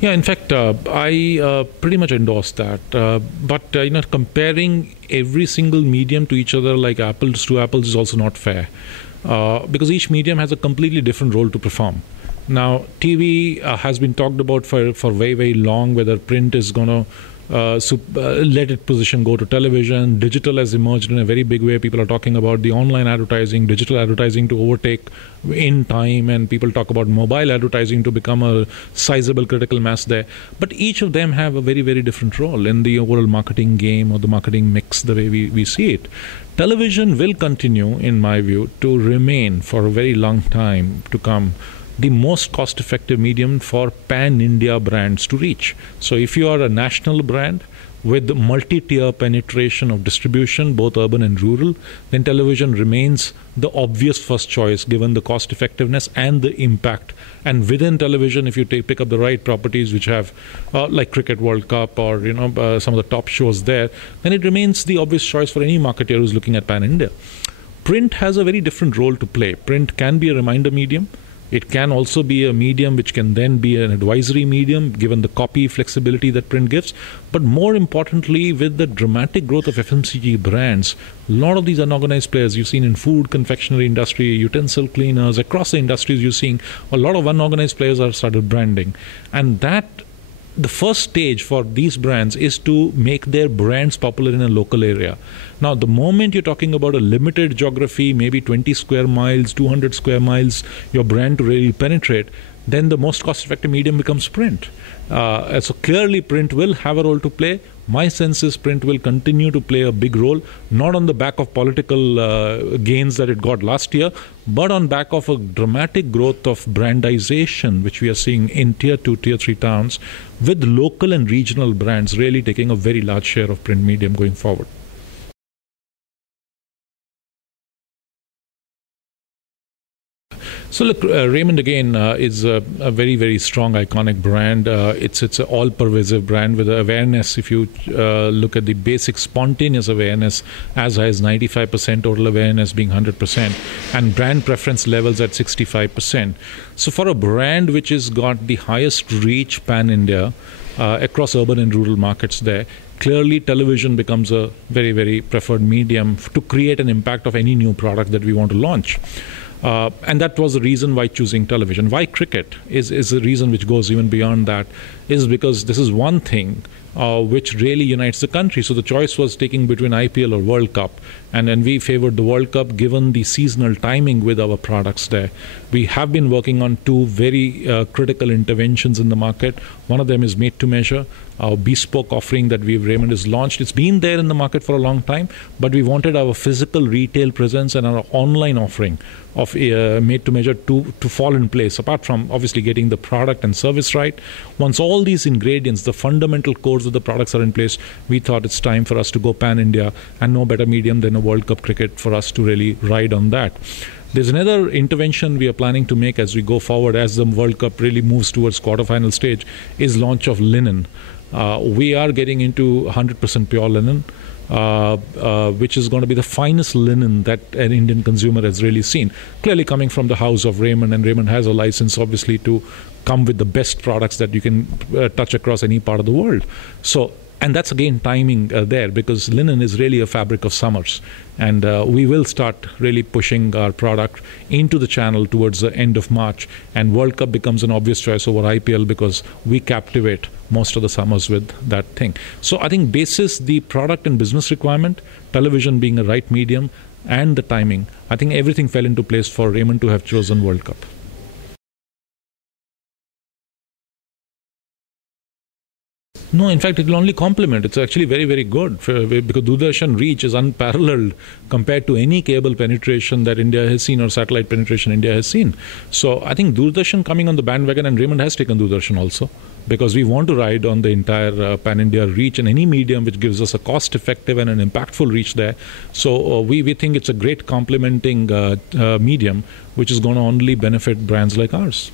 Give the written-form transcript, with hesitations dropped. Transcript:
Yeah, in fact, I pretty much endorse that. But comparing every single medium to each other like apples to apples is also not fair, because each medium has a completely different role to perform. Now, TV has been talked about for very, very long, whether print is going to let its position go to television. Digital has emerged in a very big way. People are talking about the online advertising, digital advertising to overtake in time, and people talk about mobile advertising to become a sizable critical mass there. But each of them have a very, very different role in the overall marketing game or the marketing mix, the way we see it. Television will continue, in my view, to remain for a very long time to come the most cost-effective medium for pan-India brands to reach. So if you are a national brand with multi-tier penetration of distribution, both urban and rural, then television remains the obvious first choice given the cost effectiveness and the impact. And within television, if you pick up the right properties which have like Cricket World Cup or some of the top shows there, then it remains the obvious choice for any marketer who's looking at pan-India. Print has a very different role to play. Print can be a reminder medium. It can also be a medium which can then be an advisory medium, given the copy flexibility that print gives. But more importantly, with the dramatic growth of FMCG brands, a lot of these unorganized players you've seen in food, confectionery industry, utensil cleaners, across the industries you're seeing a lot of unorganized players have started branding. And that the first stage for these brands is to make their brands popular in a local area. Now, the moment you're talking about a limited geography, maybe 20 square miles, 200 square miles, your brand to really penetrate, then the most cost-effective medium becomes print. So clearly, print will have a role to play. My sense is print will continue to play a big role, not on the back of political gains that it got last year, but on back of a dramatic growth of brandization, which we are seeing in tier 2, tier 3 towns, with local and regional brands really taking a very large share of print medium going forward. So look, Raymond again is a very, very strong, iconic brand. It's an all-pervasive brand with awareness. If you look at the basic spontaneous awareness, as high as 95%, total awareness being 100%, and brand preference levels at 65%. So for a brand which has got the highest reach pan-India across urban and rural markets there, clearly television becomes a very, very preferred medium to create an impact of any new product that we want to launch. And that was the reason why choosing television. Why cricket is a reason which goes even beyond that, is because this is one thing which really unites the country. So the choice was taking between IPL or World Cup, and then we favored the World Cup given the seasonal timing with our products there. We have been working on two very critical interventions in the market. One of them is made to measure, our bespoke offering that Raymond has launched. It's been there in the market for a long time, but we wanted our physical retail presence and our online offering of made to measure to fall in place, apart from obviously getting the product and service right. Once all these ingredients, the fundamental cores of the products are in place, we thought it's time for us to go pan-India, and no better medium than a World Cup cricket for us to really ride on that. There's another intervention we are planning to make as we go forward, as the World Cup really moves towards quarterfinal stage, is launch of linen. We are getting into 100% pure linen, which is going to be the finest linen that an Indian consumer has really seen. Clearly coming from the house of Raymond, and Raymond has a license obviously to come with the best products that you can touch across any part of the world. So, and that's again timing there, because linen is really a fabric of summers, and we will start really pushing our product into the channel towards the end of March, and World Cup becomes an obvious choice over IPL because we captivate most of the summers with that thing. So I think basis the product and business requirement, television being a right medium, and the timing, I think everything fell into place for Raymond to have chosen World Cup. No, in fact, it will only complement. It's actually very, very good because Doordarshan reach is unparalleled compared to any cable penetration that India has seen or satellite penetration India has seen. So I think Doordarshan coming on the bandwagon, and Raymond has taken Doordarshan also, because we want to ride on the entire pan-India reach, and any medium which gives us a cost-effective and an impactful reach there. So we think it's a great complementing medium which is going to only benefit brands like ours.